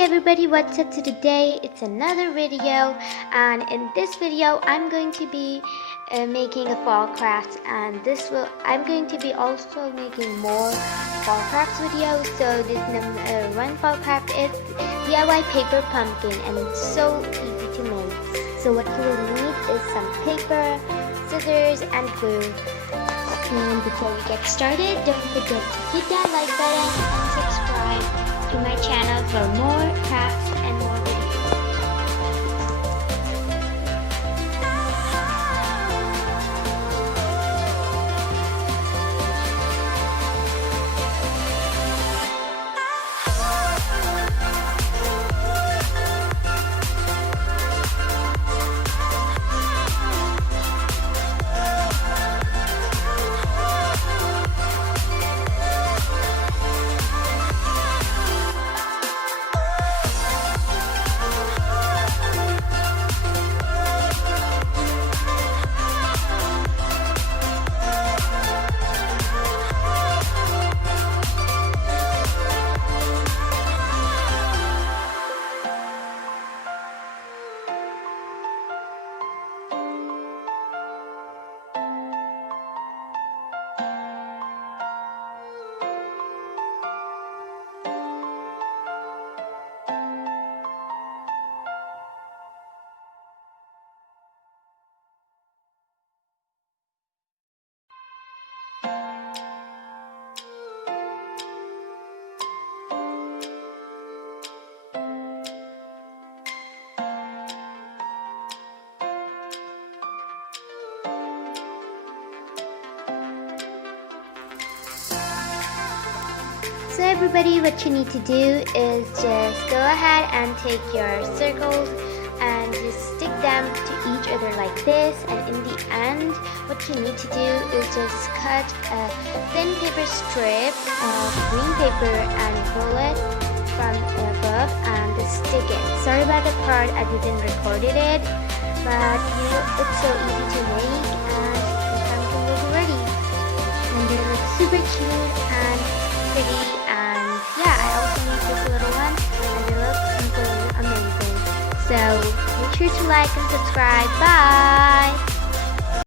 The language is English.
Hey everybody, what's up? So today it's another video, and in this video I'm going to be making a fall craft, and I'm going to be also making more fall crafts videos. So this number one fall craft is DIY paper pumpkin, and it's so easy to make. So what you will need is some paper, scissors, and glue. And before we get started, don't forget to hit that like button and subscribe to my channel for more crafts and more videos. So everybody, what you need to do is just go ahead and take your circles and just stick them to each other like this, and in the end what you need to do is just cut a thin paper strip of green paper and roll it from above and just stick it. Sorry about the part I didn't record it, but it's so easy to make, and the pumpkin will be ready, and they look super cute and pretty. And yeah, I also need this little one, and it looks completely amazing. So make sure to like and subscribe. Bye!